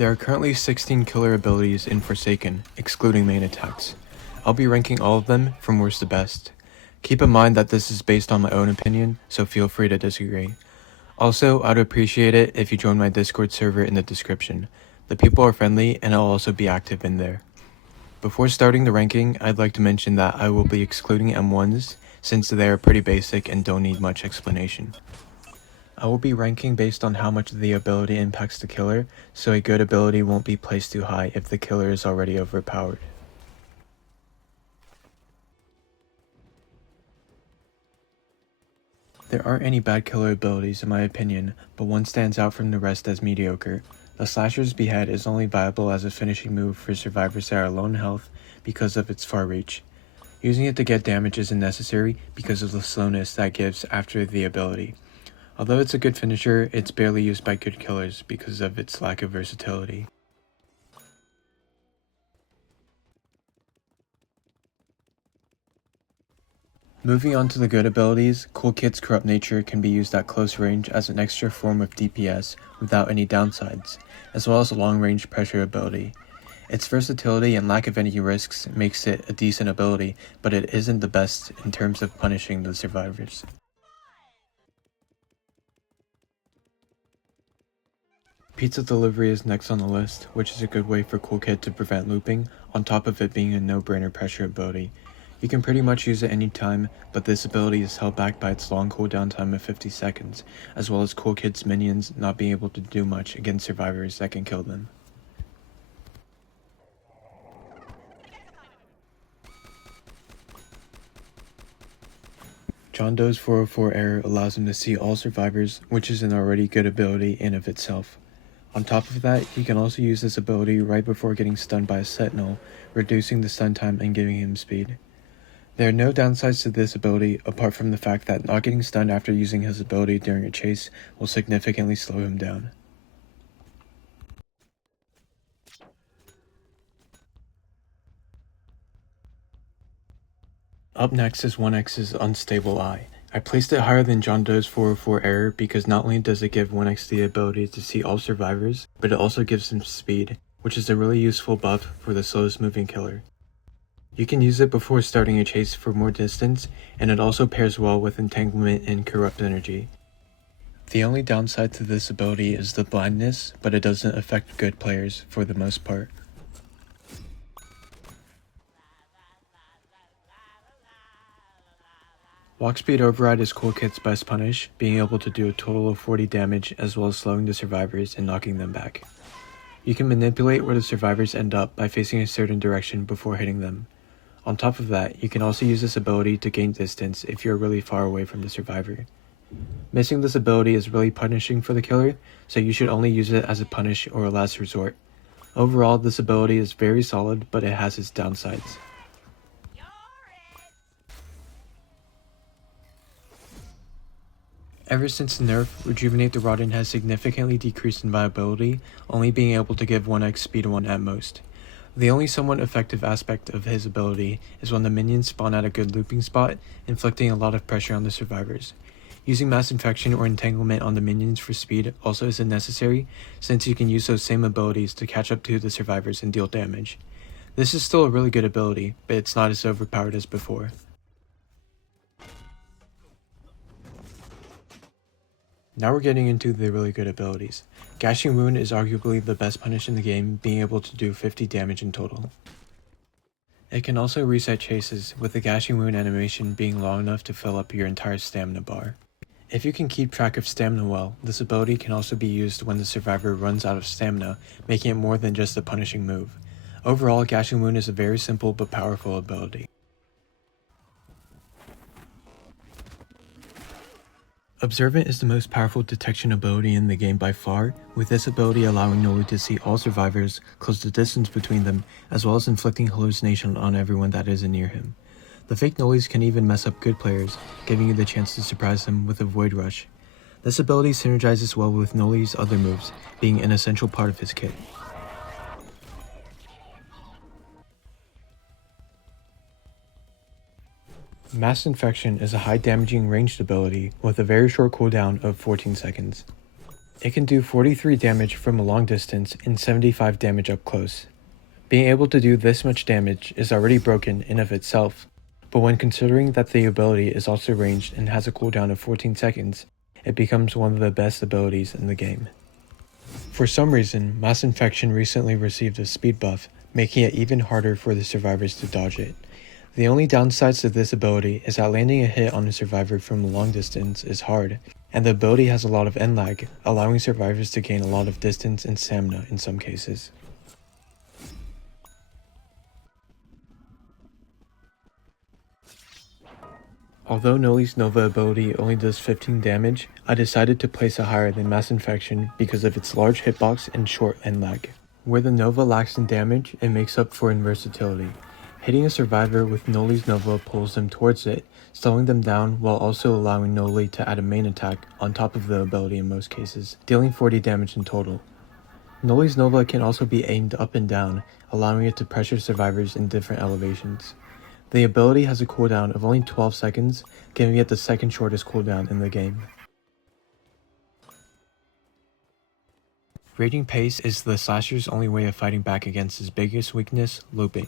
There are currently 16 killer abilities in Forsaken, excluding main attacks. I'll be ranking all of them from worst to best. Keep in mind that this is based on my own opinion, so feel free to disagree. Also, I'd appreciate it if you join my Discord server in the description. The people are friendly and I'll also be active in there. Before starting the ranking, I'd like to mention that I will be excluding M1s since they are pretty basic and don't need much explanation. I will be ranking based on how much the ability impacts the killer, so a good ability won't be placed too high if the killer is already overpowered. There aren't any bad killer abilities in my opinion, but one stands out from the rest as mediocre. The Slasher's Behead is only viable as a finishing move for survivors that are low in health because of its far reach. Using it to get damage isn't necessary because of the slowness that gives after the ability. Although it's a good finisher, it's barely used by good killers because of its lack of versatility. Moving on to the good abilities, Cool Kid's Corrupt Nature can be used at close range as an extra form of DPS without any downsides, as well as a long-range pressure ability. Its versatility and lack of any risks makes it a decent ability, but it isn't the best in terms of punishing the survivors. Pizza delivery is next on the list, which is a good way for Cool Kid to prevent looping, on top of it being a no-brainer pressure ability. You can pretty much use it anytime, but this ability is held back by its long cooldown time of 50 seconds, as well as Cool Kid's minions not being able to do much against survivors that can kill them. John Doe's 404 error allows him to see all survivors, which is an already good ability in of itself. On top of that, he can also use this ability right before getting stunned by a sentinel, reducing the stun time and giving him speed. There are no downsides to this ability apart from the fact that not getting stunned after using his ability during a chase will significantly slow him down. Up next is 1x's Unstable Eye. I placed it higher than John Doe's 404 error because not only does it give 1x the ability to see all survivors, but it also gives him speed, which is a really useful buff for the slowest moving killer. You can use it before starting a chase for more distance, and it also pairs well with Entanglement and Corrupt Energy. The only downside to this ability is the blindness, but it doesn't affect good players for the most part. Walk Speed Override is Cool Kid's best punish, being able to do a total of 40 damage as well as slowing the survivors and knocking them back. You can manipulate where the survivors end up by facing a certain direction before hitting them. On top of that, you can also use this ability to gain distance if you're really far away from the survivor. Missing this ability is really punishing for the killer, so you should only use it as a punish or a last resort. Overall, this ability is very solid, but it has its downsides. Ever since the nerf, Rejuvenate the Rotten has significantly decreased in viability, only being able to give 1x speed 1 at most. The only somewhat effective aspect of his ability is when the minions spawn at a good looping spot, inflicting a lot of pressure on the survivors. Using Mass Infection or Entanglement on the minions for speed also isn't necessary, since you can use those same abilities to catch up to the survivors and deal damage. This is still a really good ability, but it's not as overpowered as before. Now we're getting into the really good abilities. Gashing Wound is arguably the best punish in the game, being able to do 50 damage in total. It can also reset chases, with the Gashing Wound animation being long enough to fill up your entire stamina bar. If you can keep track of stamina well, this ability can also be used when the survivor runs out of stamina, making it more than just a punishing move. Overall, Gashing Wound is a very simple but powerful ability. Observant is the most powerful detection ability in the game by far, with this ability allowing Noli to see all survivors, close the distance between them, as well as inflicting hallucination on everyone that isn't near him. The fake Nolis can even mess up good players, giving you the chance to surprise them with a Void Rush. This ability synergizes well with Noli's other moves, being an essential part of his kit. Mass Infection is a high damaging ranged ability with a very short cooldown of 14 seconds. It can do 43 damage from a long distance and 75 damage up close. Being able to do this much damage is already broken in of itself, but when considering that the ability is also ranged and has a cooldown of 14 seconds, it becomes one of the best abilities in the game. For some reason, Mass Infection recently received a speed buff, making it even harder for the survivors to dodge it. The only downsides to this ability is that landing a hit on a survivor from a long distance is hard, and the ability has a lot of end lag, allowing survivors to gain a lot of distance and stamina in some cases. Although Noli's Nova ability only does 15 damage, I decided to place it higher than Mass Infection because of its large hitbox and short end lag. Where the Nova lacks in damage, it makes up for in versatility. Hitting a survivor with Noli's Nova pulls them towards it, slowing them down while also allowing Noli to add a main attack on top of the ability in most cases, dealing 40 damage in total. Noli's Nova can also be aimed up and down, allowing it to pressure survivors in different elevations. The ability has a cooldown of only 12 seconds, giving it the second shortest cooldown in the game. Raging Pace is the slasher's only way of fighting back against his biggest weakness, looping.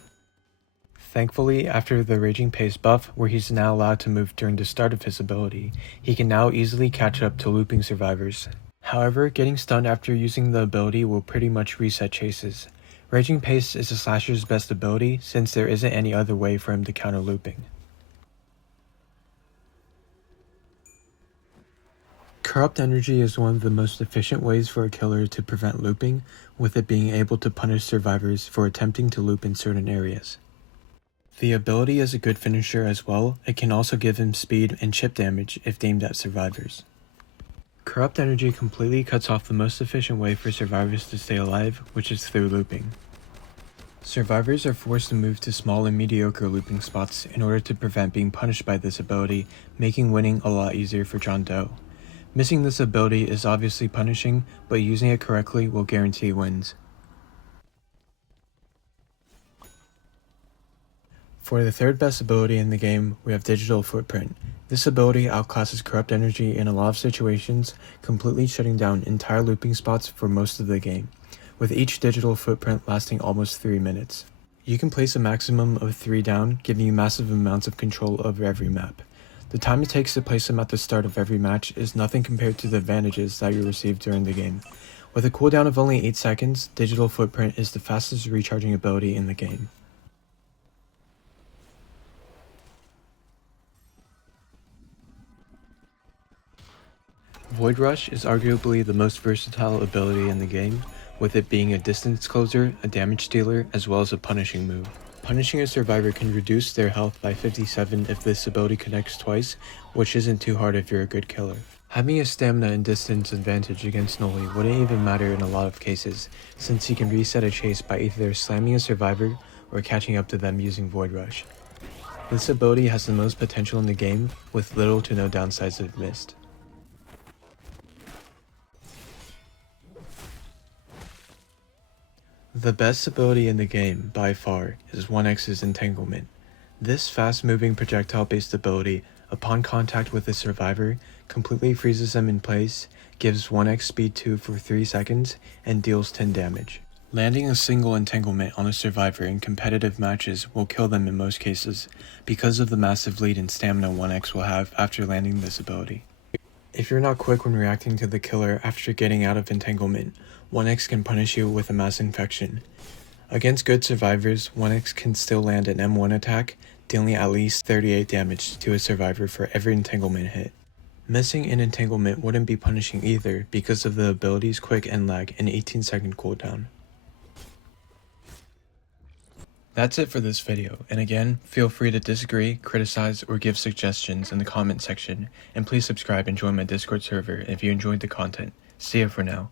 Thankfully, after the Raging Pace buff, where he's now allowed to move during the start of his ability, he can now easily catch up to looping survivors. However, getting stunned after using the ability will pretty much reset chases. Raging Pace is the slasher's best ability since there isn't any other way for him to counter looping. Corrupt Energy is one of the most efficient ways for a killer to prevent looping, with it being able to punish survivors for attempting to loop in certain areas. The ability is a good finisher as well. It can also give him speed and chip damage if aimed at survivors. Corrupt Energy completely cuts off the most efficient way for survivors to stay alive, which is through looping. Survivors are forced to move to small and mediocre looping spots in order to prevent being punished by this ability, making winning a lot easier for John Doe. Missing this ability is obviously punishing, but using it correctly will guarantee wins. For the third best ability in the game, we have Digital Footprint. This ability outclasses Corrupt Energy in a lot of situations, completely shutting down entire looping spots for most of the game, with each digital footprint lasting almost 3 minutes. You can place a maximum of 3 down, giving you massive amounts of control over every map. The time it takes to place them at the start of every match is nothing compared to the advantages that you receive during the game. With a cooldown of only 8 seconds, Digital Footprint is the fastest recharging ability in the game. Void Rush is arguably the most versatile ability in the game, with it being a distance closer, a damage dealer, as well as a punishing move. Punishing a survivor can reduce their health by 57 if this ability connects twice, which isn't too hard if you're a good killer. Having a stamina and distance advantage against Noli wouldn't even matter in a lot of cases, since he can reset a chase by either slamming a survivor or catching up to them using Void Rush. This ability has the most potential in the game, with little to no downsides if missed. The best ability in the game, by far, is 1x's Entanglement. This fast-moving projectile-based ability, upon contact with a survivor, completely freezes them in place, gives 1x speed 2 for 3 seconds, and deals 10 damage. Landing a single entanglement on a survivor in competitive matches will kill them in most cases, because of the massive lead in stamina 1x will have after landing this ability. If you're not quick when reacting to the killer after getting out of entanglement, 1x can punish you with a Mass Infection. Against good survivors, 1x can still land an M1 attack, dealing at least 38 damage to a survivor for every entanglement hit. Missing an entanglement wouldn't be punishing either because of the ability's quick end lag and 18-second cooldown. That's it for this video, and again, feel free to disagree, criticize, or give suggestions in the comment section, and please subscribe and join my Discord server if you enjoyed the content. See ya for now.